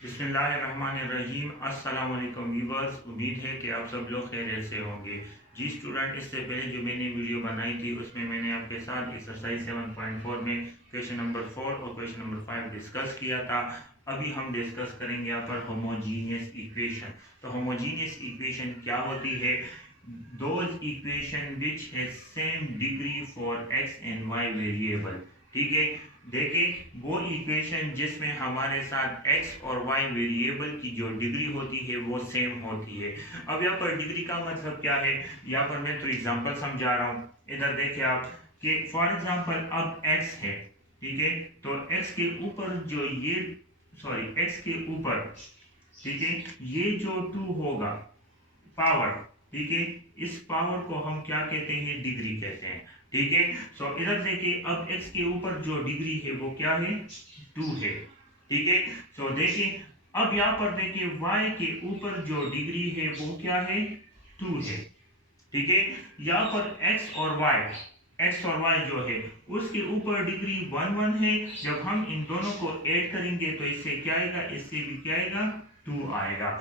बिस्मिल्लाहिर्रहमानिर्रहीम। अस्सलाम वालेकुम व्यूअर्स, उम्मीद है कि आप सब लोग खैरियत से होंगे। जी स्टूडेंट, इससे पहले जो मैंने वीडियो बनाई थी उसमें मैंने आपके साथ एक्सरसाइज 7.4 में क्वेश्चन नंबर 4 और क्वेश्चन नंबर 5 डिस्कस किया था। अभी हम डिस्कस करेंगे यहाँ पर होमोजीनियस इक्वेशन। तो होमोजीनियस इक्वेशन क्या होती है? Those equation which has same degree for x and y variable. ठीक है, देखिए वो इक्वेशन जिसमें हमारे साथ x और y वेरिएबल की जो डिग्री होती है वो सेम होती है। अब यहाँ पर डिग्री का मतलब क्या है? यहाँ पर मैं तो एग्जांपल समझा रहा हूँ। इधर देखिए आप कि फॉर एग्जांपल अब x है, ठीक है, तो x के ऊपर जो ये x के ऊपर, ठीक है, ये जो 2 होगा पावर, ठीक है, इस पावर को हम क्या कहते हैं? डिग्री कहते हैं। ठीक है, सो इधर देखिए अब x के ऊपर जो डिग्री है वो क्या है? 2 है। ठीक है, सो देखिए अब यहाँ पर देखिए y के ऊपर जो डिग्री है वो क्या है? 2 है। ठीक है, यहाँ पर x और y जो है उसके ऊपर डिग्री 1 है। जब हम इन दोनों को ऐड करेंगे तो इससे क्या आएगा? इससे भी क्या आएगा? 2 आएगा।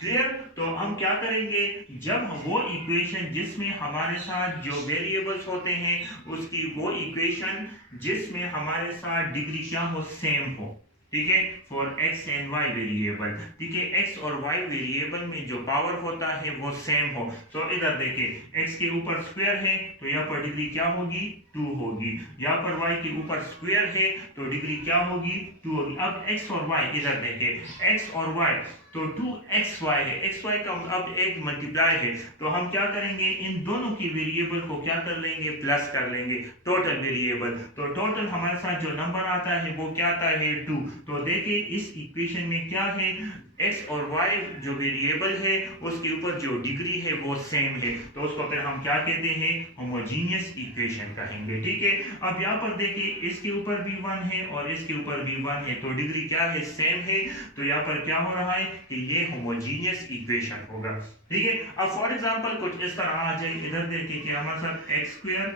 क्लियर? तो हम क्या करेंगे, जब वो इक्वेशन जिसमें हमारे साथ जो वेरिएबल्स होते हैं उसकी वो इक्वेशन जिसमें हमारे साथ डिग्री क्या हो? सेम हो। ठीक है, for x and y variable, ठीक है, एक्स और वाई वेरिएबल में जो पावर होता है वो सेम हो। तो इधर देखिए एक्स के ऊपर स्क्वायर है तो यहाँ पर डिग्री क्या होगी? 2 होगी। यहाँ पर वाई के ऊपर स्क्वायर है तो डिग्री क्या होगी? 2 होगी। अब एक्स और वाई, इधर देखिए एक्स और वाई तो 2xy है, xy का अब एक मल्टीप्लाई है, तो हम क्या करेंगे? इन दोनों की वेरिएबल को क्या कर लेंगे? प्लस कर लेंगे, टोटल वेरिएबल। तो टोटल हमारे साथ जो नंबर आता है वो क्या आता है? 2। तो देखिए इस इक्वेशन में क्या है? x और y जो वेरिएबल है उसके ऊपर जो डिग्री है वो सेम है, तो उसको फिर हम क्या कहते हैं? होमोजीनियस इक्वेशन कहेंगे। ठीक है, अब यहाँ पर देखिए इसके ऊपर भी 1 है और इसके ऊपर भी 1 है, तो डिग्री क्या है? सेम है। तो यहाँ पर क्या हो रहा है कि ये होमोजीनियस इक्वेशन होगा। ठीक है, अब फॉर एग्जांपल कुछ इस तरह आ जाए, इधर देखिए कि हमारे साथ x square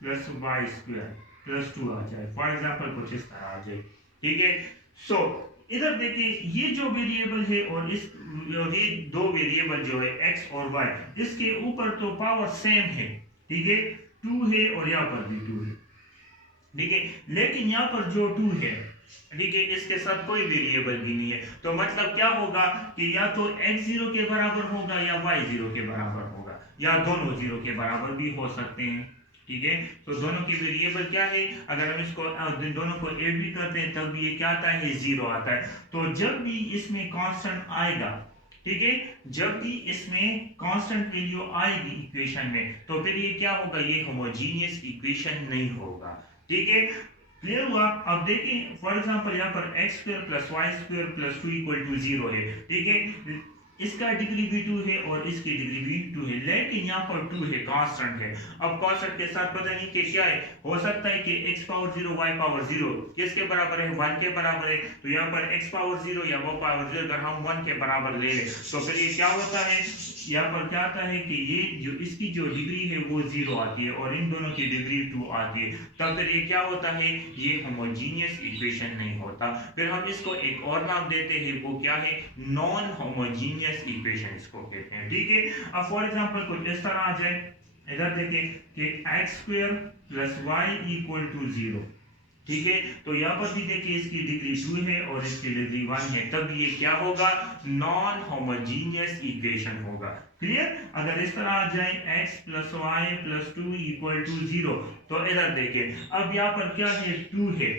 plus y square plus 2 आ जाए, फॉर एग्जांपल कुछ इस तरह आ जाए। ठीक है, सो इधर देखिए ये जो वेरिएबल है और ये दो वेरिएबल जो है x और y, इसके ऊपर तो पावर सेम है, ठीक है, 2 है और यहाँ पर भी 2 है। ठीक है, लेकिन यहाँ पर जो 2 है, ठीक है, इसके साथ कोई वेरिएबल भी नहीं है, तो मतलब क्या होगा कि या तो x 0 के बराबर होगा या y 0 के बराबर होगा, या दोनों 0 के बराबर भी हो सकते हैं। ठीक है, तो दोनों की वेरिएबल क्या है? अगर हम इसको दोनों को ऐड भी करते हैं तब ये क्या आता है? 0 आता है। तो जब भी इसमें कांस्टेंट आएगा, ठीक है, जब भी इसमें कांस्टेंट वैल्यू आएगी इक्वेशन में, तो फिर ये क्या होगा? ये होमोजीनियस इक्वेशन नहीं होगा। ठीक है, क्लियर हुआ? अब देखिए फॉर एग्जांपल यहाँ पर x square plus y square plus 2 equal to 0 है। ठीक है, इसका डिग्री भी 2 है और इसकी डिग्री भी 2 है, लेकिन यहाँ पर 2 है, कांस्टेंट है। अब कांस्टेंट के साथ पता नहीं कि क्या है, हो सकता है कि x पावर 0 y पावर 0 किसके बराबर है? 1 के बराबर है। तो यहाँ पर x पावर 0 या y पावर 0 अगर हम 1 के बराबर ले लें तो फिर ये क्या होता है? यहाँ पर क्या आता है कि ये जो इसकी जो डिग्री है वो 0 आती है और इन दोनों की डिग्री 2 आती है, तब फिर ये क्या होता है? ये होमोजीनियस इक्वेशन नहीं होता। फिर हम इसको एक और नाम देते हैं, वो क्या है? नॉन होमोजीनियस इक्वेशन इसको कहते हैं। ठीक है, अब फॉर एग्जांपल कुछ इस तरह आ जाए, इधर देखिए कि x square plus y equal to 0। ठीक है, तो यहाँ पर भी देखिए इसकी डिग्री 2 है और इसकी डिग्री 1 है, तब ये क्या होगा? नॉन होमोजीनियस इक्वेशन होगा। क्लियर? अगर इस तरह आ जाए x plus y plus 2 equal to 0, तो इधर देखिए अब यहाँ पर क्या है? 2 है,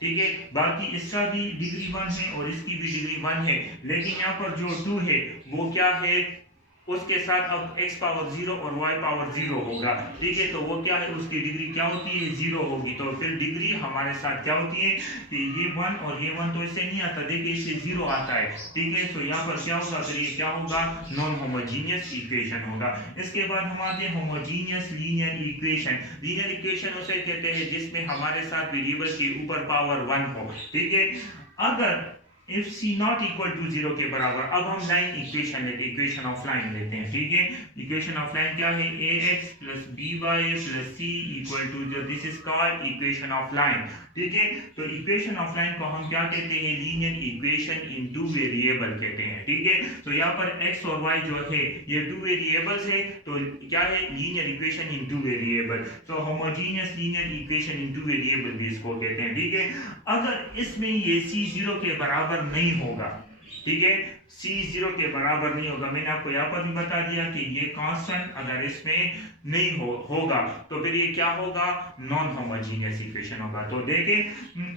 ठीक है, बाकी इसका भी डिग्री 1 है और इसकी भी डिग्री 1 है, लेकिन यहाँ पर जो 2 है वो क्या है? उसके साथ अब x पावर 0 और y पावर 0 होगा। ठीक है, तो वो क्या है? उसकी डिग्री क्या होती है? 0 होगी। तो फिर डिग्री हमारे साथ क्या होती है कि ये 1 और ये 1 तो इससे नहीं आता, देखिए इससे 0 आता है। ठीक है, तो यहाँ पर क्या होगा? फिर ये क्या होगा? नॉन होमोजीनियस इक्वेशन होगा। इसके बाद हम आते हैं homogeneous linear equation. Linear equation उसे कहते हैं जिसमें हमारे साथ वेरिएबल के ऊपर पावर 1 हो। ठीक है, अगर if c not equal to 0 के बराबर, अब हम लाइन इक्वेशन लेते हैं, इक्वेशन ऑफ लाइन लेते हैं। ठीक है, इक्वेशन ऑफ लाइन क्या है? ax plus by plus c equal to 0, this is called equation of line. ठीक है, तो इक्वेशन ऑफ लाइन को हम क्या कहते हैं? लीनियर इक्वेशन इन 2 टू वेरिएबल कहते हैं, ठीक है। तो यहाँ पर x और y जो है ये टू वेरिएबल्स है, तो क्या है, linear equation in two variable, तो homogeneous linear equation in two variable भी इसको कहते हैं, ठीक है। अगर इसमें ये c 0 के बराबर नहीं होगा, ठीक है, c 0 के बराबर नहीं होगा, मैंने आपको यहाँ पर भी बता दिया कि ये कांस्टेंट अगर इसमें नहीं होगा तो फिर ये क्या होगा, नॉन होमोजेनियस इक्वेशन होगा। तो देखें,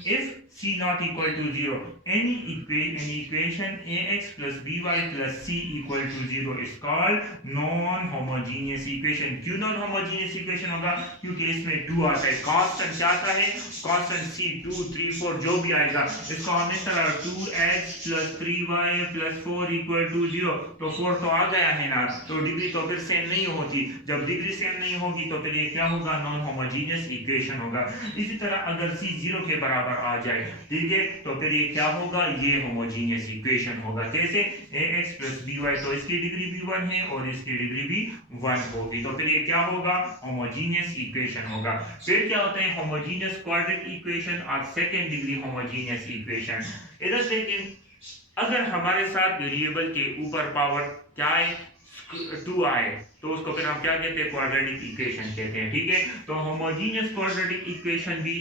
if c not equal to 0, any equation ax plus by plus c equal to 0 is called non homogeneous equation. क्यों नॉन होमोजेनियस इक्वेशन होगा, क्योंकि इसमें 2 आता है, कांस्टेंट क्या आता है, कांस्टेंट c 2 3 4 जो भी आएगा इसको हम इस तरह 2x plus 3y plus 4 equal to 0, तो 4 तो आ गया है ना, तो डिग्री तो फिर सेम नहीं होती, जब डिग्री सेम नहीं होगी तो फिर ये क्या होगा, नॉन होमोजेनियस इक्वेशन होगा। इसी तरह अगर c 0 के बराबर आ जाए, ठीक है, तो फिर ये क्या होगा, ये होमोजेनियस इक्वेशन होगा। कैसे, ax plus by, तो इसकी डिग्री भी 1 है और इसकी डिग्री भी 1 होगी, तो फिर ये क्या होगा, होमोजेनियस इक्वेशन होगा। फिर क्या होता है, होमोजेनियस क्वाड्रेटिक इक्वेशन और सेकंड डिग्री होमोजेनियस इक्वेशन। इधर देखिए, अगर हमारे साथ वेरिएबल के ऊपर पावर क्या है, 2 आए, तो उसको फिर हम क्या कहते हैं, क्वाड्रेटिक इक्वेशन कहते हैं, ठीक है। तो होमोजेनियस क्वाड्रेटिक इक्वेशन भी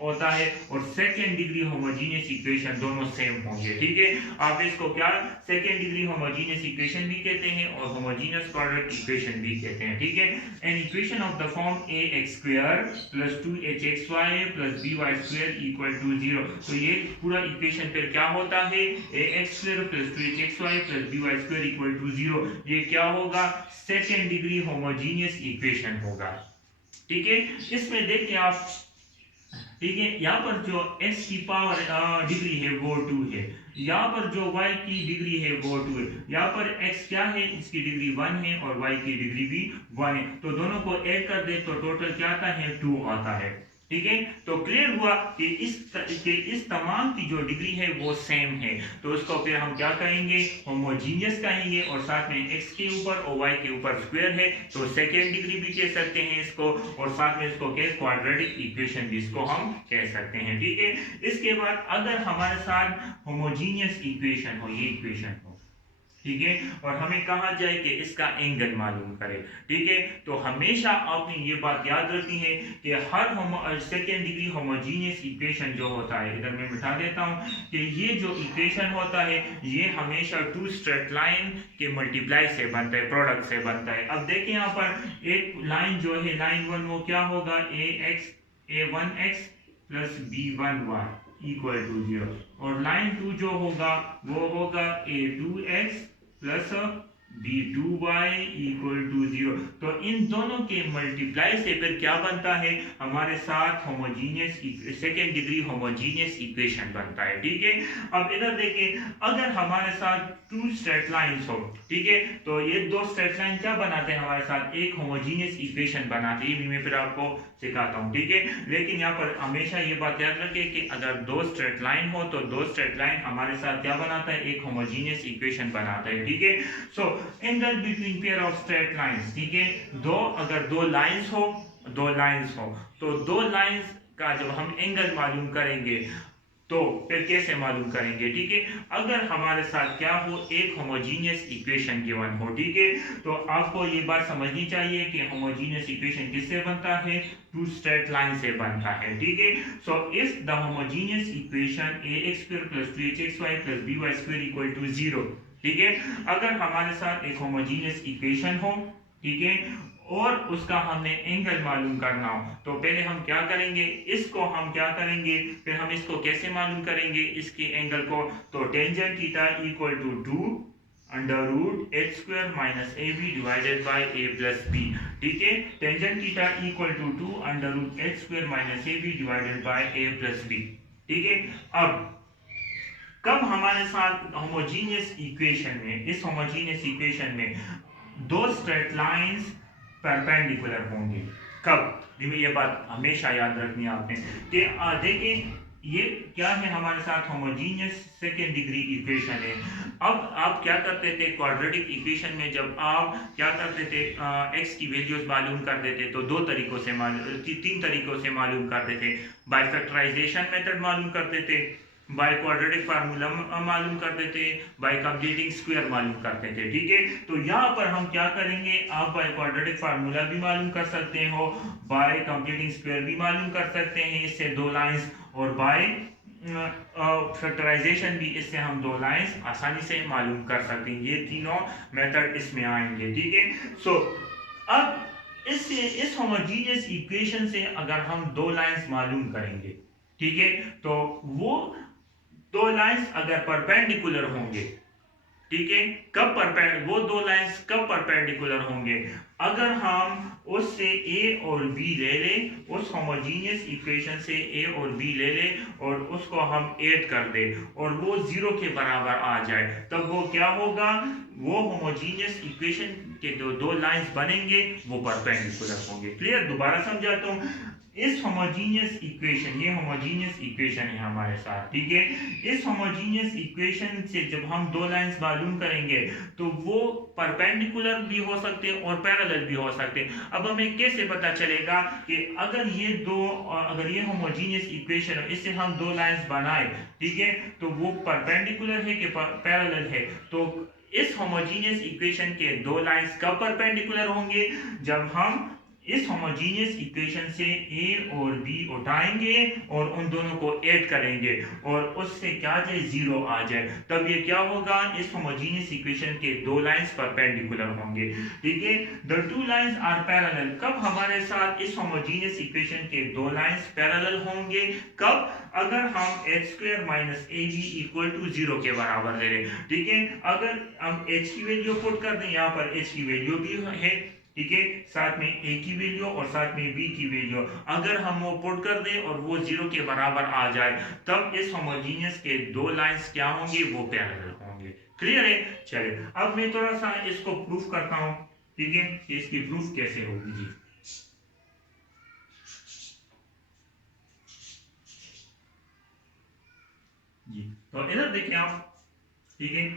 होता है और सेकेंड डिग्री होमोजेनियस इक्वेशन दोनों सेम होंगे, ठीक है। आप इसको क्या सेकेंड डिग्री होमोजेनियस इक्वेशन भी कहते हैं और होमोजेनियस क्वाड्रेटिक इक्वेशन भी कहते हैं, ठीक है। An equation of the form ax square plus 2hxy plus by square equal to 0, तो ये पूरा इक्वेशन फिर क्या होता है, ax square plus 2hxy plus by square equal to 0, ये क्या होगा, सेकेंड डिग्री होमोजेनियस इक्वेशन होगा, ठीक है। इसमें देखिए आप, ठीक है, यहाँ पर जो x की पावर डिग्री है वो 2 है, यहाँ पर जो y की डिग्री है वो 2 है, यहाँ पर x क्या है, इसकी डिग्री 1 है और y की डिग्री भी 1 है, तो दोनों को ऐड कर दे तो टोटल क्या आता है, 2 आता है, ठीक है। तो क्लियर हुआ कि इस तमाम की जो डिग्री है वो सेम है, तो उसको फिर हम क्या कहेंगे, होमोजेनियस कहेंगे, और साथ में x के ऊपर और y के ऊपर स्क्वायर है तो सेकेंड डिग्री भी कह सकते हैं इसको, और साथ में इसको क्या, क्वाड्रेटिक इक्वेशन भी इसको हम कह सकते हैं, ठीक है। इसके बाद अगर हमारे साथ होमोजेनियस इक्वेशन हो, ये इक्वेशन हो, ठीक है, और हमें कहा जाए कि इसका एंगल मालूम करें, ठीक है, तो हमेशा आपने ये बात याद रखनी है कि हर सेकेंड डिग्री होमोजेनियस इक्वेशन जो होता है, इधर मैं बिठा देता हूँ कि ये जो इक्वेशन होता है ये हमेशा 2 स्ट्रेट लाइन के मल्टीप्लाई से बनता है, प्रोडक्ट से बनता है। अब देखिए यहाँ पर एक लाइन जो है, लाइन 1 वो क्या होगा, a1x plus b1y equal to 0, और लाइन 2 जो होगा वो होगा a2x plus b2y equal to 0, तो इन दोनों के मल्टीप्लाई से फिर क्या बनता है, हमारे साथ homogeneous second degree homogeneous equation बनता है, ठीक है। अब इधर देखिए, अगर हमारे साथ 2 स्ट्रेट लाइंस हो, ठीक है, तो ये 2 स्ट्रेट लाइन क्या बनाते हैं, हमारे साथ एक होमोजेनियस इक्वेशन बनाते हैं, मैं फिर आपको सिखाता हूँ, ठीक है। लेकिन यहाँ पर हमेशा ये बात याद रखें कि अगर 2 स्ट्रेट लाइन हो तो 2 स्ट्रेट लाइन हमारे साथ क्या बनाता है, एक होमोजेनियस इक्वेशन बनाता है, ठीक है। So angle between pair of straight lines, ठीक है, अगर 2 लाइंस हो, 2 लाइंस हो, तो 2 लाइंस का जब हम एंगल मालूम करेंगे तो फिर कैसे मालूम करेंगे, ठीक है। अगर हमारे साथ क्या हो, एक होमोजेनियस इक्वेशन गिवन हो, ठीक है, तो आपको ये बात समझनी चाहिए कि होमोजेनियस इक्वेशन किससे बनता है, 2 स्ट्रेट लाइन से बनता है, ठीक है। So if the homogeneous equation ax square plus 2hxy plus by square equal to 0, ठीक है, अगर हमारे साथ एक होमोजेनियस इक्वेशन हो, ठीक है, और उसका हमने एंगल मालूम करना हो, तो पहले हम क्या करेंगे, इसको हम क्या करेंगे, फिर हम इसको कैसे मालूम करेंगे, इसके एंगल को, तो tangent theta equal to 2 under root h square minus ab divided by a plus b, ठीक है, tangent theta equal to 2 under root h square minus ab divided by a plus b, ठीक है। अब कब हमारे साथ होमोजेनियस इक्वेशन में, इस होमोजेनियस इक्वेशन में 2 स्ट्रेट लाइंस परपेंडिकुलर होंगे, कब, ये बात हमेशा याद रखनी है आपने कि देखिए ये क्या है, हमारे साथ होमोजेनियस सेकेंड डिग्री इक्वेशन है। अब आप क्या करते थे, क्वाड्रेटिक इक्वेशन में जब आप क्या करते थे, x की वैल्यूज मालूम कर देते तो 2 तरीकों से 3 तरीकों से मालूम करते थे, बाय फैक्टराइजेशन मेथड मालूम करते थे, बाय क्वाड्रेटिक फार्मूला मालूम करते थे, बाय कंप्लीटिंग स्क्वायर मालूम करते थे। ठीक है, तो यहाँ पर हम क्या करेंगे, आप बाय क्वाड्रेटिक फार्मूला भी मालूम कर सकते हो, बाय कंप्लीटिंग स्क्वायर भी मालूम कर सकते हैं इससे दो लाइंस, और बाय फैक्टराइजेशन भी इससे हम दो लाइंस आसानी से मालूम कर सकते हैं। ये तीनों मेथड इसमें आएंगे। ठीक है, सो अब इससे इस होमोजीनियस इक्वेशन से अगर हम दो लाइंस मालूम करेंगे, ठीक है, तो वो दो लाइंस अगर परपेंडिकुलर होंगे, ठीक है, वो दो लाइंस कब परपेंडिकुलर होंगे, अगर हम उससे ए और बी ले लें, उस होमोजीनियस इक्वेशन से ए और बी ले लें और उसको हम ऐड कर दें और वो जीरो के बराबर आ जाए, तब वो क्या होगा, वो होमोजीनियस इक्वेशन के दो लाइंस बनेंगे, वो परपेंडिकुलर होंगे। क्लियर, दोबारा समझाता हूँ। इस होमोजीनियस इक्वेशन, ये होमोजीनियस इक्वेशन है हमारे साथ, ठीक है, इस होमोजीनियस इक्वेशन से जब हम दो लाइंस मालूम करेंगे तो वो परपेंडिकुलर भी हो सकते हैं और पैरेलल भी हो सकते हैं। अब हमें कैसे पता चलेगा कि अगर ये होमोजीनियस इक्वेशन है, इससे हम दो लाइंस बनाए, ठीक है, तो वो परपेंडिकुलर है कि पैरेलल है। तो इस होमोजीनियस इक्वेशन के दो लाइंस कब परपेंडिकुलर होंगे, जब हम इस होमोजीनियस इक्वेशन से ए और बी उठाएंगे और उन दोनों को ऐड करेंगे और उससे क्या आ जाए, जीरो आ जाए, तब ये क्या होगा, इस होमोजीनियस इक्वेशन के दो लाइंस परपेंडिकुलर होंगे। ठीक है, the two lines are parallel, कब हमारे साथ इस होमोजीनियस इक्वेशन के दो लाइंस पैरेलल होंगे, कब, अगर हम h square minus a b equal to zero के बराबर ले लें। ठीक है, अगर हम h की वैल्यू पुट कर दें, यहाँ पर h की वैल्यू भी है, ठीक है, साथ में a की वैल्यू और साथ में b की वैल्यू, अगर हम वो पुट कर दें और वो जीरो के बराबर आ जाए, तब इस होमोजीनियस के दो लाइंस क्या होंगे, वो पैरेलल होंगे। क्लियर है, चलिए अब मैं थोड़ा सा इसको प्रूफ करता हूं, ठीक है, इसकी प्रूफ कैसे होगी जी। तो इधर देखिए आप, ठीक है,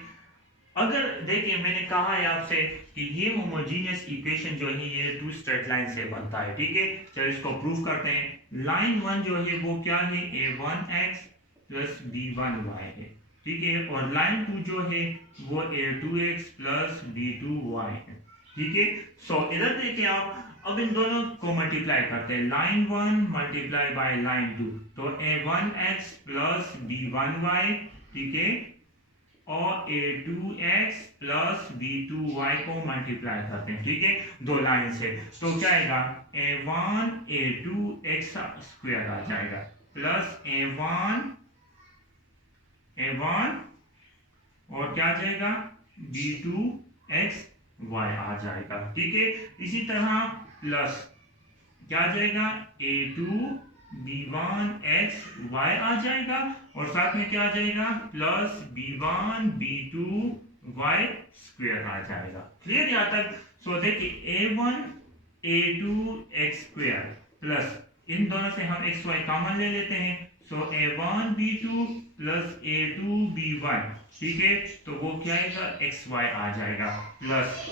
अगर देखिए मैंने कहा है आपसे कि ये होमोजीनियस इक्वेशन जो है ये टू स्ट्रेट लाइन से बनता है। ठीक है, चलो इसको प्रूव करते हैं। लाइन वन जो है वो क्या है, a1x प्लस b1y है, ठीक है, और लाइन टू जो है वो a2x प्लस b2y है। ठीक है, सो इधर देखिए आप, अब इन दोनों को मल्टीप्लाई करते हैं, line one multiply by line two, तो a1x प्लस b1y, ठीक है, और a2x प्लस b2y को मल्टीप्लाई करते हैं, ठीक है, दो लाइन से, तो क्या आएगा, a1 a2x स्क्वायर आ जाएगा प्लस a1 और क्या आ जाएगा, b2x y आ जाएगा। ठीक है, इसी तरह प्लस क्या आ जाएगा, a2 b1x y आ जाएगा और साथ में क्या आ जाएगा, प्लस b1 b2y स्क्वायर आ जाएगा। क्लियर यहाँ तक। सो देखिए a1 a2 x square plus इन दोनों से हम xy कॉमन ले लेते हैं, सो a1 b2 plus a2 b1, ठीक है, तो वो क्या आएगा, xy आ जाएगा प्लस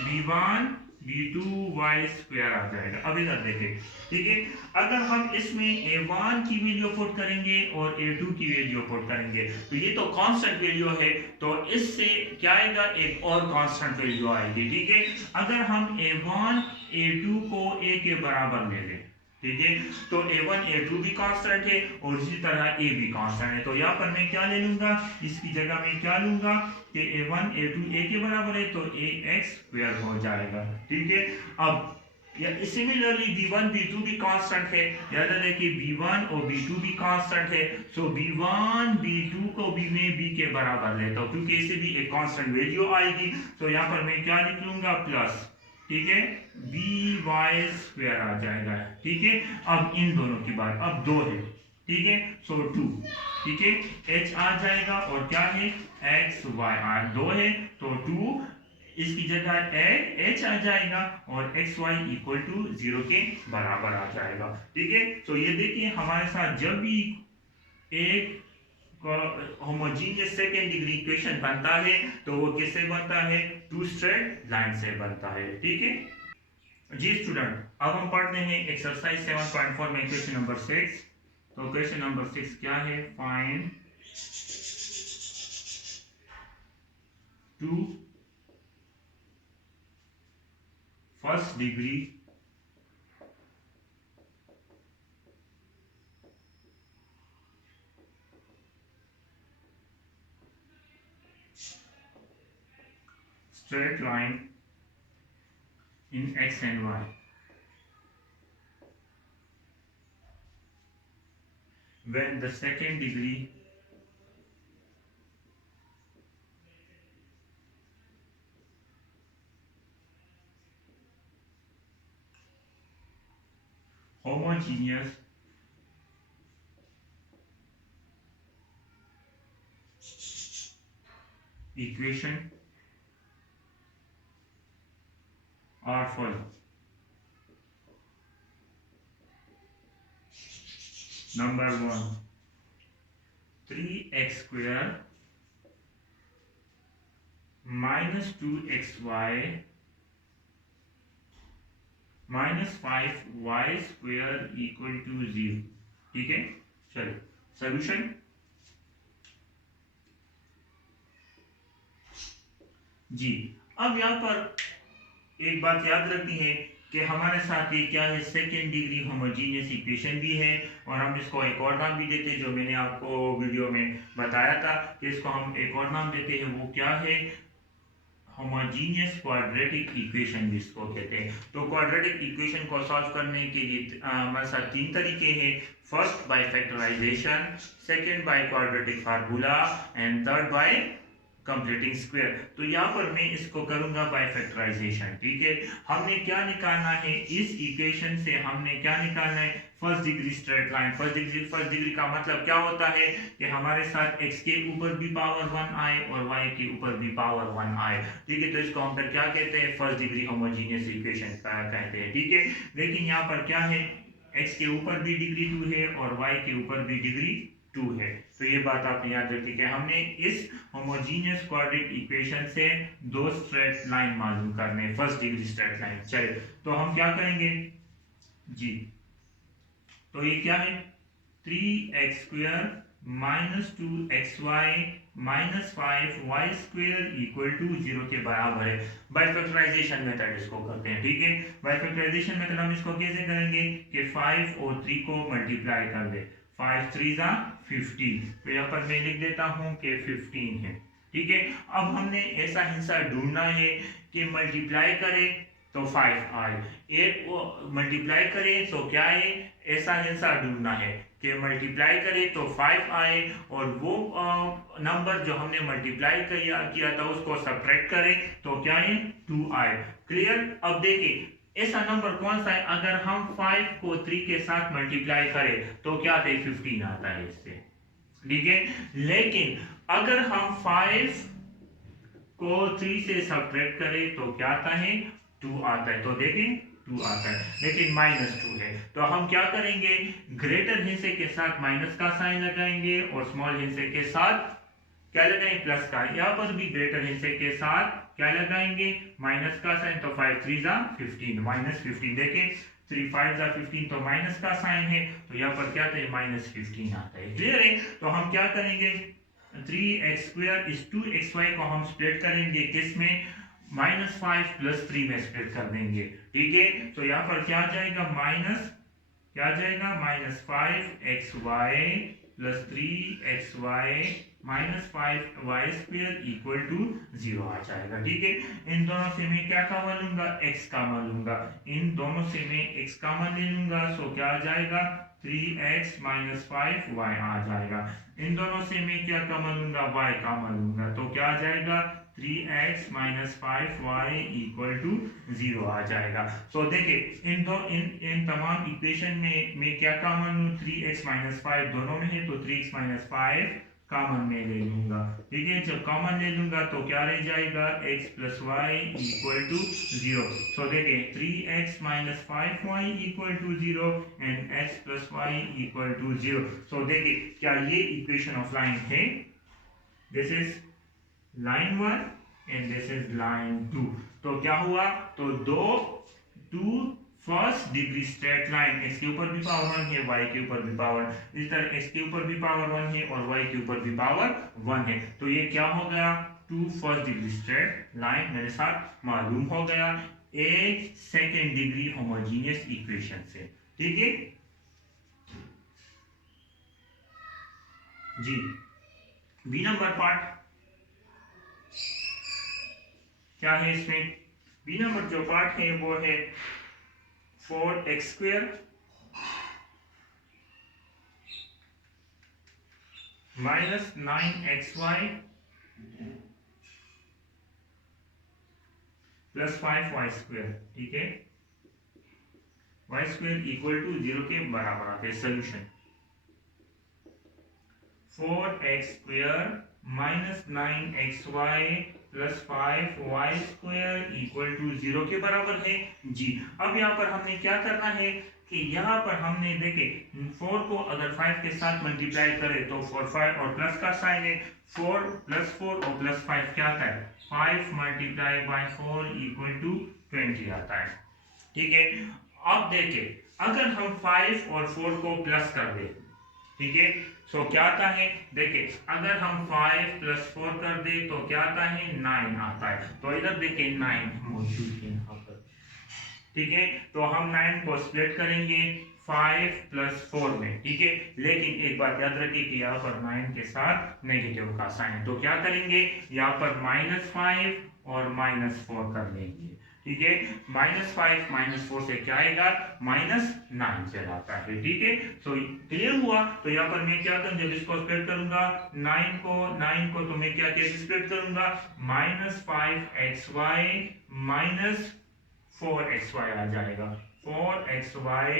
b1 b2y स्क्वायर आ जाएगा। अब इधर देखें, ठीक है, अगर हम इसमें a1 की वैल्यू पुट करेंगे और a2 की वैल्यू पुट करेंगे, तो ये तो कांस्टेंट वैल्यू है, तो इससे क्या आएगा, एक और कांस्टेंट वैल्यू आएगी। ठीक है, अगर हम a1 a2 को a के बराबर ले लें, ठीक है, तो a1 a2 भी कांस्टेंट है और इसी तरह a भी कांस्टेंट है, तो यहाँ पर मैं क्या ले लूंगा, इसकी जगह मैं क्या लूंगा कि a1 a2 a के बराबर है, तो ax स्क्वायर हो जाएगा। ठीक है, अब या सिमिलरली b1 b2 भी कांस्टेंट है, याद रखें कि b1 और b2 भी कांस्टेंट है, सो b1 b2 को भी मैं b के बराबर लेता हूँ क्योंकि इससे भी एक कांस्टेंट वैल्यू आएगी, तो यहाँ पर मैं क्या लिख लूंगा, प्लस, ठीक है, by स्क्वायर आ जाएगा। ठीक है, अब इन दोनों की बात, अब दो है, ठीक है, सो 2, ठीक है, h आ जाएगा और क्या है, x y r, दो है तो 2, इसकी जगह h आ जाएगा और x y इक्वल टू 0 के बराबर आ जाएगा। ठीक है, तो ये देखिए हमारे साथ जब भी एक होमोजीनियस सेकेंड डिग्री इक्वेशन बनता है तो वो किससे बनता है, टू स्ट्रेट लाइन से बनता है। ठीक है जी स्टूडेंट, अब हम पढ़ते हैं एक्सरसाइज 7.4 में क्वेश्चन नंबर 6। तो क्वेश्चन नंबर 6 क्या है, find to first degree straight line in x and y. When the second degree homogeneous equation are followed. Number 1, 3x square minus 2xy minus 5y square equal to 0. ठीक है, चलो solution. जी, अब यहाँ पर एक बात याद रखनी है कि हमारे साथ ये क्या है, सेकेंड डिग्री होमोजीनियस इक्वेशन भी है और हम इसको एक और नाम भी देते हैं, जो मैंने आपको वीडियो में बताया था कि इसको हम एक और नाम देते हैं. वो क्या है, होमोजीनियस क्वाड्रेटिक इक्वेशन भी इसको कहते हैं. तो क्वाड्रेटिक इक्वेशन को सॉल्व करने के लिए हमारे साथ 3 तरीके हैं. First by factorisation, second by quadratic formula and third by completing square. तो यहाँ पर मैं इसको करूंगा बाय फैक्टराइजेशन. ठीक है, हमने क्या निकालना है इस इक्वेशन से, हमने क्या निकालना है, first degree straight line. First degree का मतलब क्या होता है कि हमारे साथ x के ऊपर भी पावर 1 आए और y के ऊपर भी पावर 1 आए. ठीक है, तो इसको हम फिर क्या कहते हैं, फर्स्ट डिग्री होमोजीनियस इक्वेशन कहते हैं. ठीक है, लेकिन यहाँ पर क्या है, x के ऊपर भी डिग्री 2 है और y के ऊपर भी डिग्री 2 है. तो ये बात आपने याद रखी कि हमने इस होमोजीनियस क्वाड्रेटिक इक्वेशन से 2 स्ट्रेट लाइन मालूम करने, फर्स्ट डिग्री स्ट्रेट लाइन. चलिए, तो हम क्या करेंगे जी, तो ये क्या है, 3x square minus 2xy minus 5y square equal to 0 के बराबर है. बाय फैक्टराइजेशन मेथड इसको करते हैं. ठीक है, बाय फैक्टराइजेशन मेथड हम इसको कैसे करेंगे कि 5 और 3 को मल्टीप्लाई कर दे. 5 3 15. तो यहाँ पर मैं लिख देता हूँ कि 15 है. ठीक है, अब हमने ऐसा हिस्सा ढूंढना है कि मल्टीप्लाई करें तो 5 आए, एक मल्टीप्लाई करें तो क्या है, ऐसा हिस्सा ढूंढना है कि मल्टीप्लाई करें तो 5 आए और वो नंबर जो हमने मल्टीप्लाई किया था उसको सब्ट्रैक्ट करें तो क्या है, 2 आए. क्लियर. अब देखिए ऐसा नंबर कौन सा है, अगर हम 5 को 3 के साथ मल्टीप्लाई करें तो क्या आता है, 15 आता है इससे. ठीक है, लेकिन अगर हम 5 को 3 से सब्ट्रैक्ट करें तो क्या आता है, 2 आता है. तो देखें 2 आता है, लेकिन -2 है. तो हम क्या करेंगे, ग्रेटर हिस्से के साथ माइनस का साइन लगाएंगे और स्मॉल हिस्से के साथ क्या लगाएंगे, प्लस का. यहाँ पर भी ग्रेटर हिस्से के साथ क्या लगाएंगे, माइनस का साइन. तो 5 3 15 -15. देखें 3 5 15 तो माइनस का साइन है, तो यहाँ पर क्या आता है, -15 आता है. क्लियर है. तो हम क्या करेंगे, 3x स्क्वायर इस 2xy को हम स्प्लिट करेंगे किस में, -5 + 3 में स्प्लिट कर देंगे. ठीक है, तो यहाँ पर क्या आ जाएगा, क्या आ जाएगा, -5xy + 3xy -5y square equal to 0 आ जाएगा. ठीक है, इन दोनों से मैं क्या कॉमन लूंगा, x कॉमन लूंगा. इन दोनों से मैं x कॉमन ले लूंगा, सो क्या आ जाएगा, 3x - 5y आ जाएगा. इन दोनों से मैं क्या कॉमन लूंगा, y कॉमन लूंगा, तो क्या आ जाएगा, 3x - 5y इक्वल टू 0 आ जाएगा. सो देखिए इन तमाम इक्वेशन में मैं क्या कॉमन लूँ, 3x - 5 दोनों में है तो 3x - 5 कॉमन में ले लूंगा. ठीक है, जब कॉमन ले लूंगा तो क्या रह जाएगा, x + y equal to 0. So देखिए 3x - 5y equal to 0 and x + y equal to 0. So देखिए क्या ये इक्वेशन ऑफ लाइन है, this is line 1 and this is line 2. तो क्या हुआ, तो 2 2 first degree straight line, x के ऊपर भी पावर 1 है, y के ऊपर भी पावर, इस तरह x के ऊपर भी पावर 1 है और y के ऊपर भी पावर 1 है। तो ये क्या हो गया, two first degree straight line मेरे साथ मालूम हो गया एक सेकेंड डिग्री होमोजीनियस इक्वेशन से। ठीक है जी। बी नंबर पार्ट क्या है इसमें, बी नंबर जो पार्ट है वो है 4x² minus 9xy plus 5y²। ठीक है, y² इक्वल टू 0 के बराबर आते हैं। Solution 4x² minus 9xy plus 5y² equal to 0 के बराबर है जी। अब यहाँ पर हमने क्या करना है कि यहाँ पर हमने देखे 4 को अगर 5 के साथ मल्टीप्लाई करें तो 4 5 और प्लस का साइन है, 4 प्लस 4 और प्लस 5 क्या आता है, 5 मल्टीप्लाई बाय 4 इक्वल टू 20 आता है। ठीक है, अब देखें अगर हम 5 और 4 को प्लस कर दें, ठीक है, सो क्या आता है, देखिए अगर हम 5 प्लस 4 कर दे तो क्या आता है, 9 आता है। तो इधर देखिए 9 मौजूद है यहाँ पर। ठीक है, तो हम 9 को स्प्लिट करेंगे 5 प्लस 4 में। ठीक है, लेकिन एक बात याद रखिए कि यहाँ पर 9 के साथ नेगेटिव का साइन, तो क्या करेंगे यहाँ पर -5 और -4 कर लेंगे। ठीक है, -5 -4 से क्या आएगा, -9 चलाता है। ठीक है, सो क्लियर हुआ। तो यहाँ पर मैं क्या करूँ, जब इसको स्प्लिट करूंगा 9 को तो मैं क्या कैसे स्प्लिट करूंगा, -5xy 4xy आ जाएगा, 4xy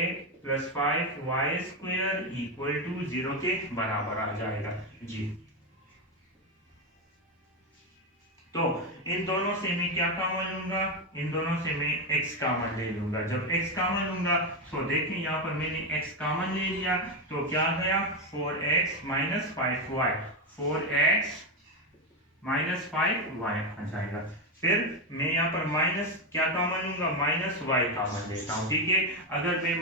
plus 5y² equal to 0 के बराबर आ जाएगा जी। तो इन दोनों से मैं क्या कॉमन लूंगा, इन दोनों से मैं x कॉमन ले लूंगा। जब x कॉमन लूंगा तो देखिए यहाँ पर मैंने x कॉमन ले लिया तो क्या गया, 4x minus 5y, 4x minus 5y आ जाएगा। फिर मैं यहाँ पर माइनस क्या कॉमन लूंगा, -y कॉमन लेता हूँ। ठीक है, अगर मैं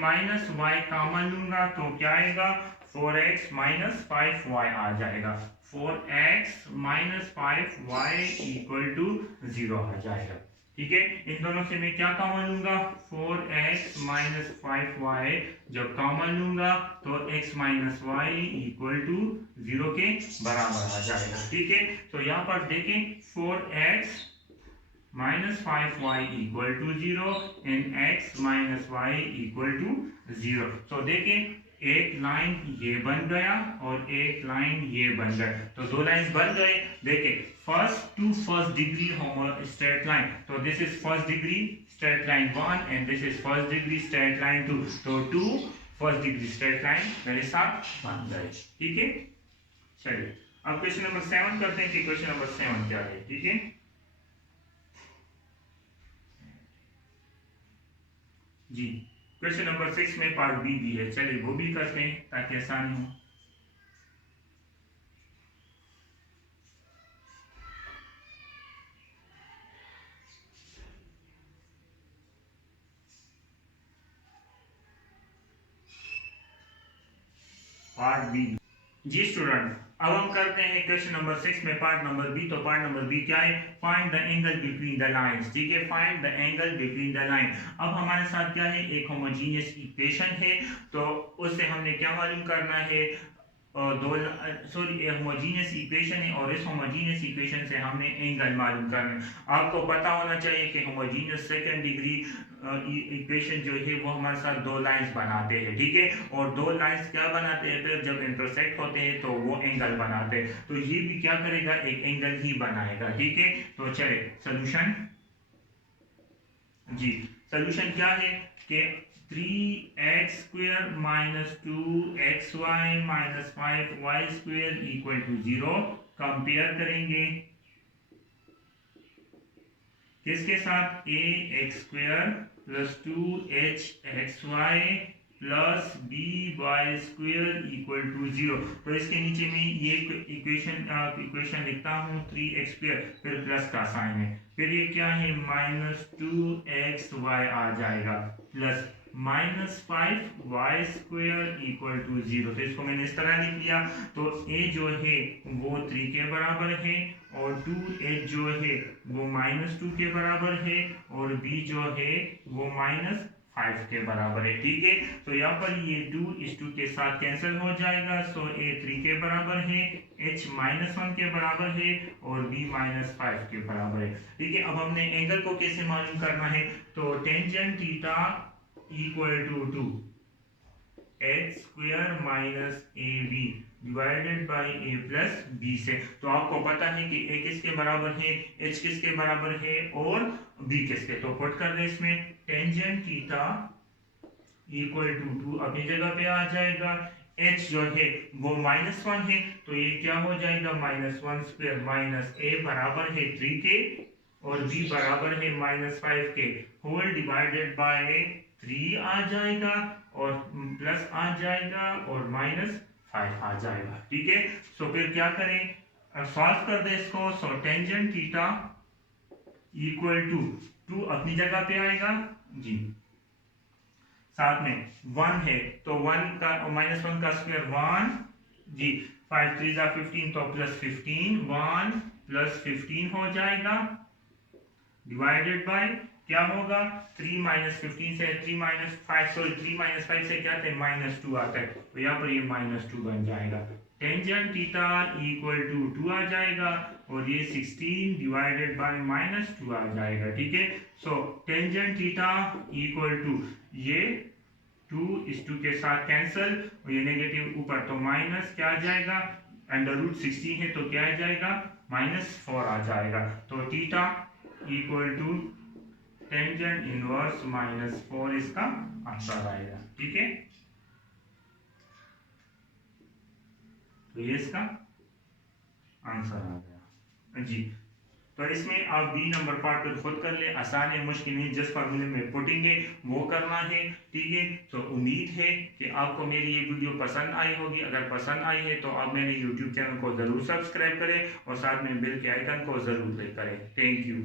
-y कॉमन लूंगा तो क्या आएगा, 4x माइनस 5y आ जाएगा, 4x minus 5y equal to 0 आ जाएगा। ठीक है, इन दोनों से मैं क्या कॉमन लूंगा, 4x माइनस 5y जब कॉमन लूंगा तो x minus y equal to 0 के बराबर आ जाएगा। ठीक है, तो यहाँ पर देखें 4x minus 5y equal to 0 and x minus y equal to 0। तो देखें एक लाइन ये बन गया और एक लाइन ये बन गया, तो दो लाइन बन गए। देखिए first to first degree straight line, तो this is first degree straight line 1 and this is first degree straight line 2, तो 2 फर्स्ट डिग्री स्ट्रेट लाइन मेरे साथ बन गए। ठीक है, चलिए अब क्वेश्चन नंबर 7 करते हैं कि क्वेश्चन नंबर 7 क्या है। ठीक है जी, क्वेश्चन नंबर 6 में पार्ट बी भी है, चलिए वो भी करते हैं ताकि आसानी हो। पार्ट बी जी स्टूडेंट, अब हम करते हैं क्वेश्चन नंबर 6 में पार्ट नंबर बी। तो पार्ट नंबर बी क्या है, find the angle between the lines. ठीक है, find the angle between the line. अब हमारे साथ क्या है, एक होमोजीनियस इक्वेशन है, तो उससे हमने क्या मालूम करना है, होमोजीनियस इक्वेशन है और इस होमोजीनियस इक्वेशन से हमने एंगल मालूम करना है। आपको पता होना चाहिए कि होमोजीनियस सेकंड डिग्री इक्वेशन जो है वो हमारे साथ दो लाइंस बनाते हैं। ठीक है, और दो लाइंस क्या बनाते हैं, फिर जब इंटरसेक्ट होते हैं तो वो एंगल बनाते हैं, तो ये भी क्या करेगा, एक एंगल ही बनाएगा। ठीक है, तो चले सोल्यूशन जी। सोल्यूशन क्या है कि 3x² minus 2xy minus 5y² equal to 0 compare करेंगे किसके साथ, ax² plus 2hxy plus b y square equal to 0। तो इसके नीचे में ये इक्वेशन लिखता हूँ 3x स्क्वेयर, फिर प्लस का साइन है, फिर ये क्या है -2xy आ जाएगा, plus -5y square equal to 0। तो इसको मैंने इस तरह लिख लिया। तो a जो है वो 3 के बराबर है, और 2h जो है वो -2 के बराबर है, और b जो है वो -5 के बराबर है। ठीक है, तो यहाँ पर ये 2 इस 2 के साथ कैंसिल हो जाएगा। सो a 3 के बराबर है, h -1 के बराबर है, और b -5 के बराबर है। ठीक है, अब हमने एंगल को कैसे मालूम करना है, तो tangent theta equal to 2 h square minus a b divided by a plus b से। तो आपको पता है कि a किसके बराबर है, h किसके बराबर है, और b किसके। तो पुट कर दे इसमें टेंजेंट थीटा इक्वल टू 2 अपनी जगह पे आ जाएगा। h जो है वो -1 है, तो ये क्या हो जाएगा -1 स्क्वायर माइनस a बराबर है 3 के, और b बराबर है -5 के, होल डिवाइडेड बाय 3 आ जाएगा, और प्लस आ जाएगा, और -5 आ जाएगा। ठीक है, सो फिर क्या करें, सॉल्व कर दे इसको। So tangent theta equal to 2 अपनी जगह पे आएगा जी, साथ में 1 है, तो 1 का -1 का स्क्वायर 1 जी, 5 3 जा 15, तो प्लस 15, 1 प्लस 15 हो जाएगा, डिवाइडेड बाय क्या होगा 3 -15 से 3 -5, सॉरी 3 -5 से क्या आता है -2 आता है, तो यहाँ पर ये -2 बन जाएगा। टेंजेंट थीटा इक्वल टू 2 आ जाएगा, और ये 16 डिवाइडेड बाय -2 आ जाएगा। ठीक है, so tangent theta equal to ये 2 इस 2 के साथ कैंसल, और ये नेगेटिव ऊपर, तो माइनस क्या आ जाएगा, √16 है तो क्या आ जाएगा -4 आ जाएगा। तो theta equal to tangent inverse -4 इसका आंसर आएगा। ठीक है, तो ये इसका आंसर आ गया जी। तो इसमें आप बी नंबर पार्ट पर खुद कर ले, आसान है, मुश्किल नहीं, जिस फार्मूले में पुटिंग है वो करना है। ठीक है, तो उम्मीद है कि आपको मेरी ये वीडियो पसंद आई होगी। अगर पसंद आई है तो आप मेरे यूट्यूब चैनल को ज़रूर सब्सक्राइब करें, और साथ में बेल के आइकन को ज़रूर क्लिक करें। Thank you.